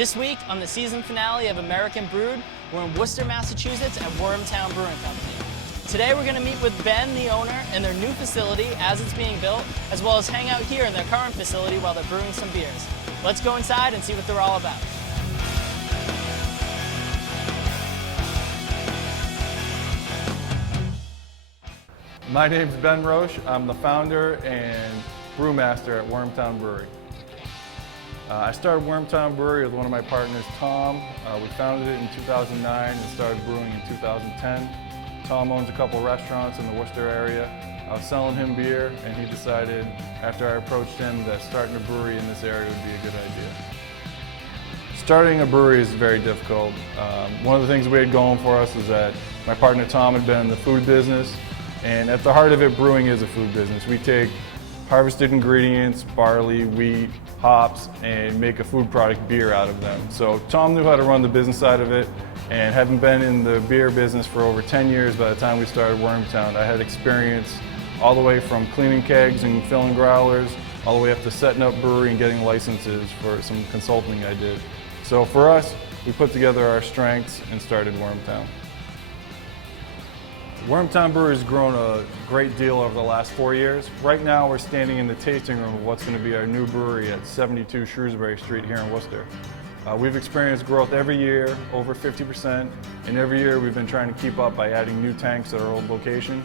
This week, on the season finale of American Brewed, we're in Worcester, Massachusetts at Wormtown Brewing Company. Today we're going to meet with Ben, the owner, and their new facility as it's being built, as well as hang out here in their current facility while they're brewing some beers. Let's go inside and see what they're all about. My name's Ben Roche. I'm the founder and brewmaster at Wormtown Brewery. I started Wormtown Brewery with one of my partners, Tom. We founded it in 2009 and started brewing in 2010. Tom owns a couple restaurants in the Worcester area. I was selling him beer, and he decided, after I approached him, that starting a brewery in this area would be a good idea. Starting a brewery is very difficult. One of the things we had going for us is that my partner Tom had been in the food business, and at the heart of it, brewing is a food business. We take harvested ingredients, barley, wheat, hops, and make a food product beer out of them. So Tom knew how to run the business side of it, and having been in the beer business for over 10 years by the time we started Wormtown, I had experience all the way from cleaning kegs and filling growlers, all the way up to setting up brewery and getting licenses for some consulting I did. So for us, we put together our strengths and started Wormtown. Wormtown Brewery has grown a great deal over the last 4 years. Right now we're standing in the tasting room of what's going to be our new brewery at 72 Shrewsbury Street here in Worcester. We've experienced growth every year, over 50%, and every year we've been trying to keep up by adding new tanks at our old location.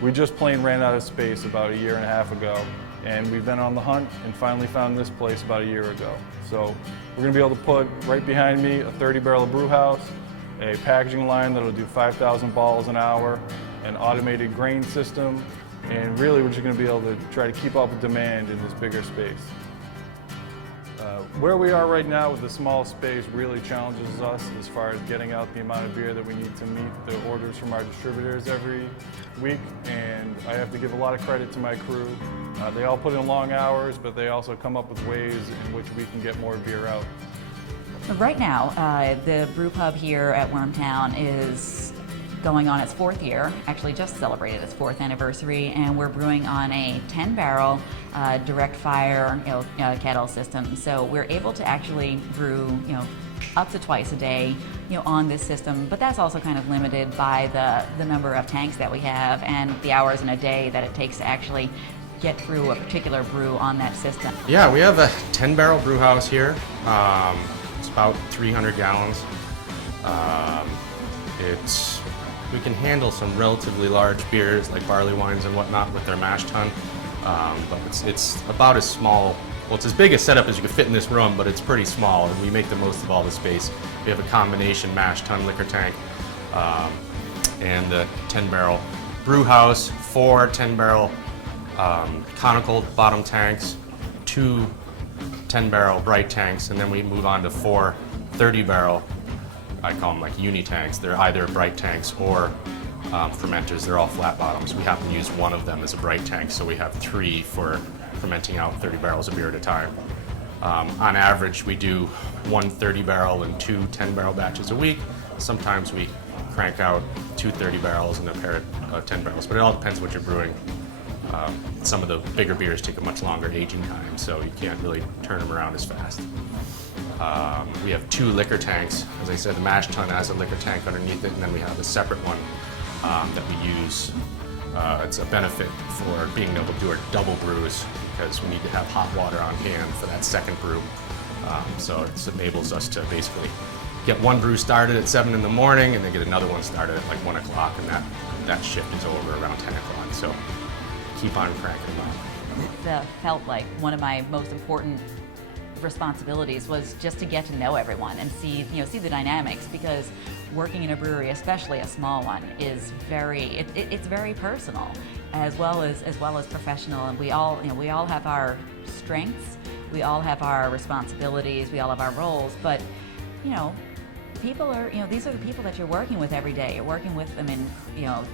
We just plain ran out of space about a year and a half ago, and we've been on the hunt and finally found this place about a year ago. So we're going to be able to put right behind me a 30-barrel brew house, a packaging line that'll do 5,000 bottles an hour, an automated grain system, and really we're just going to be able to try to keep up with demand in this bigger space. Where we are right now with the small space really challenges us as far as getting out the amount of beer that we need to meet the orders from our distributors every week, and I have to give a lot of credit to my crew. They all put in long hours, but they also come up with ways in which we can get more beer out. Right now, the brew pub here at Wormtown is going on its 4th year, actually just celebrated its 4th anniversary, and we're brewing on a 10-barrel direct fire kettle system. So we're able to actually brew up to twice a day on this system, but that's also kind of limited by the number of tanks that we have and the hours in a day that it takes to actually get through a particular brew on that system. Yeah, we have a 10-barrel brew house here. It's about 300 gallons. We can handle some relatively large beers like barley wines and whatnot with their mash tun, but it's about as small. Well, it's as big a setup as you could fit in this room, but it's pretty small, and we make the most of all the space. We have a combination mash tun liquor tank and the 10-barrel brew house, 4 10-barrel conical bottom tanks, 2 10-barrel bright tanks, and then we move on to 4 30-barrel, I call them like uni tanks. They're either bright tanks or fermenters. They're all flat bottoms. We happen to use one of them as a bright tank, so we have 3 for fermenting out 30 barrels of beer at a time. On average, we do 1 30-barrel and 2 10-barrel batches a week. Sometimes we crank out 2 30 barrels and a pair of 10 barrels, but it all depends what you're brewing. Some of the bigger beers take a much longer aging time, so you can't really turn them around as fast. We have 2 liquor tanks. As I said, the mash tun has a liquor tank underneath it, and then we have a separate one that we use. It's a benefit for being able to do our double brews because we need to have hot water on hand for that second brew. So it enables us to basically get one brew started at 7 in the morning and then get another one started at like 1 o'clock, and that shift is over around 10 o'clock. So keep on cranking them out. It felt like one of my most important responsibilities was just to get to know everyone and see the dynamics, because working in a brewery, especially a small one, is it's very personal as well as professional, and we all have our strengths, we all have our responsibilities, we all have our roles, but people are, these are the people that you're working with every day. You're working with them in,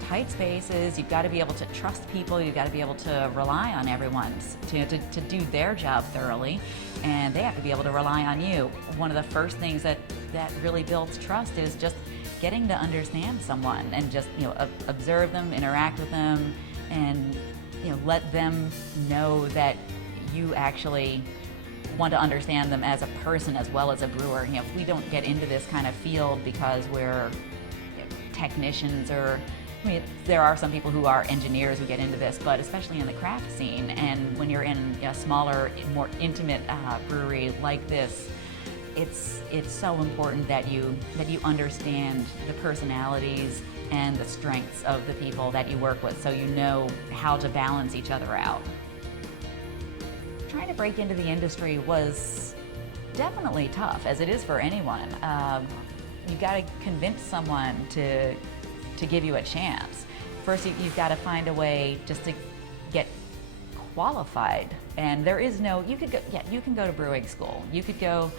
tight spaces. You've got to be able to trust people. You've got to be able to rely on everyone to do their job thoroughly, and they have to be able to rely on you. One of the first things that really builds trust is just getting to understand someone and just, observe them, interact with them, and, let them know that you actually want to understand them as a person as well as a brewer. You know, if we don't get into this kind of field because we're technicians, or I mean, there are some people who are engineers who get into this, but especially in the craft scene, and when you're in a smaller, more intimate brewery like this, it's so important that you understand the personalities and the strengths of the people that you work with, so you know how to balance each other out. Trying to break into the industry was definitely tough, as it is for anyone. You got to convince someone to give you a chance. First, you've got to find a way just to get qualified, and there is no. You can go to brewing school. You could go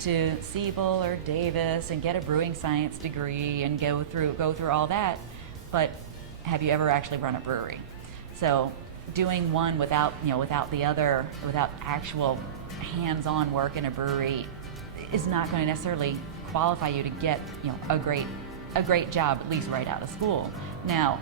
to Siebel or Davis and get a brewing science degree and go through all that, but have you ever actually run a brewery? So doing one without the other, without actual hands-on work in a brewery, is not going to necessarily qualify you to get a great job, at least right out of school. Now,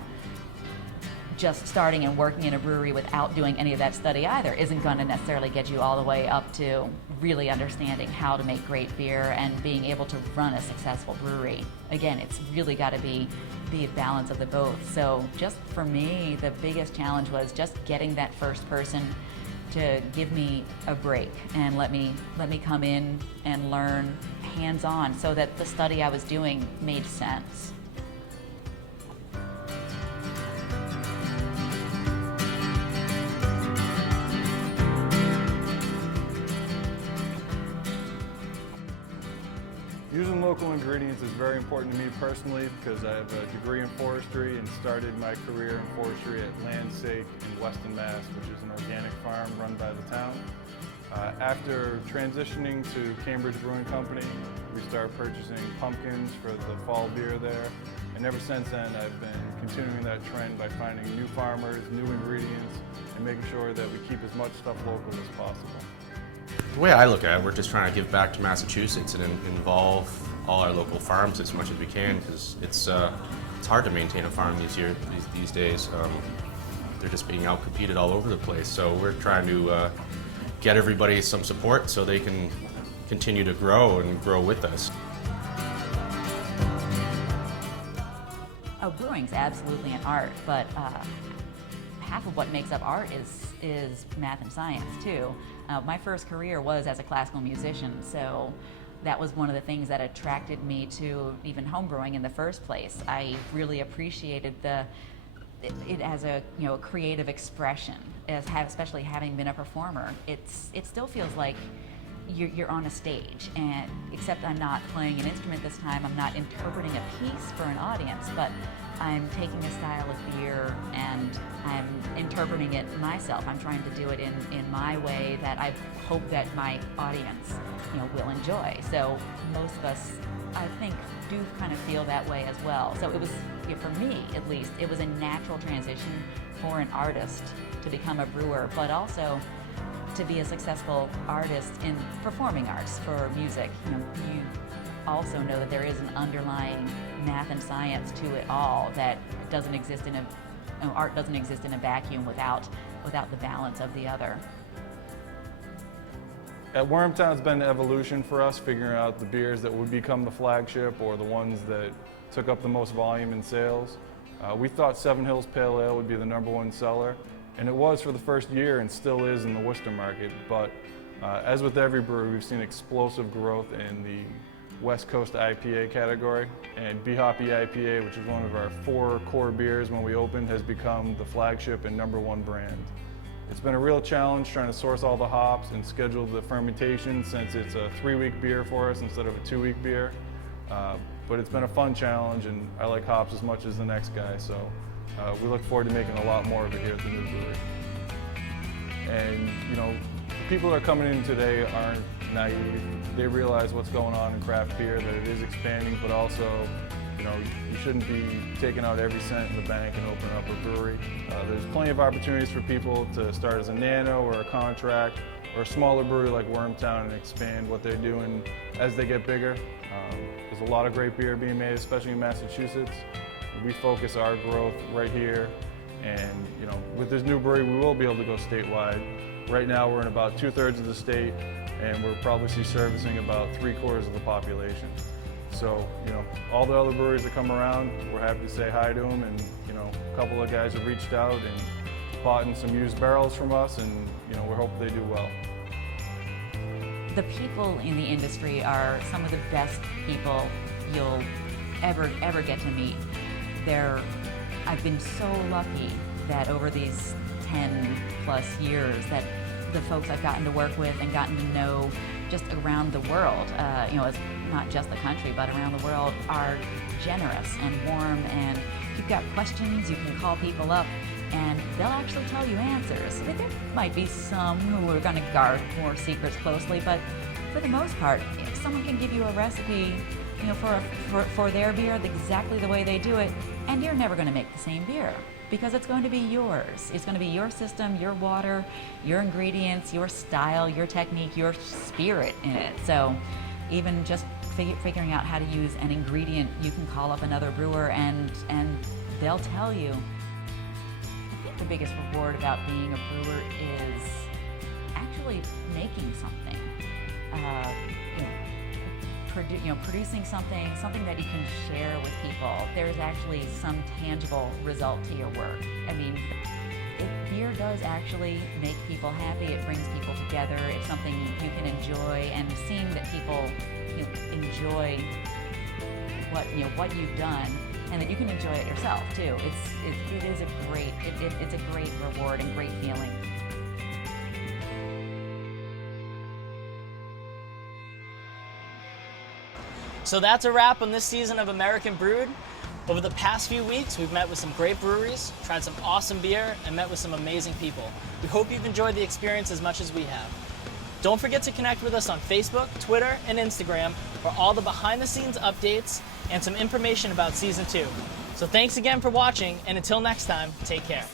just starting and working in a brewery without doing any of that study either isn't going to necessarily get you all the way up to really understanding how to make great beer and being able to run a successful brewery. Again, it's really got to be the balance of the both. So just for me, the biggest challenge was just getting that first person to give me a break and let me come in and learn hands-on, so that the study I was doing made sense. Using local ingredients is very important to me personally, because I have a degree in forestry and started my career in forestry at Land Sake in Weston, Mass, which is an organic farm run by the town. After transitioning to Cambridge Brewing Company, we started purchasing pumpkins for the fall beer there, and ever since then I've been continuing that trend by finding new farmers, new ingredients, and making sure that we keep as much stuff local as possible. The way I look at it, we're just trying to give back to Massachusetts and involve all our local farms as much as we can, because it's hard to maintain a farm these days. They're just being outcompeted all over the place. So we're trying to get everybody some support so they can continue to grow and grow with us. Oh, brewing's absolutely an art, but half of what makes up art is math and science too. My first career was as a classical musician, so that was one of the things that attracted me to even homebrewing in the first place. I really appreciated it as a creative expression, especially having been a performer. It still feels like you're on a stage, and except I'm not playing an instrument this time, I'm not interpreting a piece for an audience, but I'm taking a style of beer and I'm interpreting it myself. I'm trying to do it in my way that I hope that my audience will enjoy. So most of us, I think, do kind of feel that way as well. So it was, for me at least, it was a natural transition for an artist to become a brewer, but also to be a successful artist in performing arts for music. You also know that there is an underlying math and science to it all that doesn't exist in art doesn't exist in a vacuum without the balance of the other. At Wormtown, it's been an evolution for us, figuring out the beers that would become the flagship or the ones that took up the most volume in sales. We thought Seven Hills Pale Ale would be the #1 seller, and it was for the first year and still is in the Worcester market. But as with every brewery, we've seen explosive growth in the West Coast IPA category, and B-Hoppy IPA, which is one of our 4 core beers when we opened, has become the flagship and #1 brand. It's been a real challenge trying to source all the hops and schedule the fermentation, since it's a 3-week beer for us instead of a 2-week beer. But it's been a fun challenge, and I like hops as much as the next guy, so we look forward to making a lot more of it here at the new brewery. And the people that are coming in today aren't naive. They realize what's going on in craft beer, that it is expanding, but also you shouldn't be taking out every cent in the bank and opening up a brewery. There's plenty of opportunities for people to start as a nano or a contract or a smaller brewery like Wormtown and expand what they're doing as they get bigger. There's a lot of great beer being made, especially in Massachusetts. We focus our growth right here, and with this new brewery we will be able to go statewide. Right now we're in about 2/3 of the state, and we're probably servicing about 3/4 of the population. So, you know, all the other breweries that come around, we're happy to say hi to them, and, you know, a couple of guys have reached out and bought in some used barrels from us, and, you know, we hope they do well. The people in the industry are some of the best people you'll ever get to meet. I've been so lucky that over these 10+ years that the folks I've gotten to work with and gotten to know just around the world, you know, it's not just the country, but around the world, are generous and warm, and if you've got questions, you can call people up and they'll actually tell you answers. There might be some who are going to guard more secrets closely, but for the most part, if someone can give you a recipe, you know, for their beer exactly the way they do it, and you're never going to make the same beer because it's going to be yours. It's going to be your system, your water, your ingredients, your style, your technique, your spirit in it. So even just figuring out how to use an ingredient, you can call up another brewer and they'll tell you. I think the biggest reward about being a brewer is actually making something. Producing something that you can share with people. There's actually some tangible result to your work. I mean, beer does actually make people happy. It brings people together. It's something you can enjoy, and seeing that people, you know, enjoy what you've done, and that you can enjoy it yourself too. It's a great reward and great feeling. So that's a wrap on this season of American Brewed. Over the past few weeks, we've met with some great breweries, tried some awesome beer, and met with some amazing people. We hope you've enjoyed the experience as much as we have. Don't forget to connect with us on Facebook, Twitter, and Instagram for all the behind-the-scenes updates and some information about Season 2. So thanks again for watching, and until next time, take care.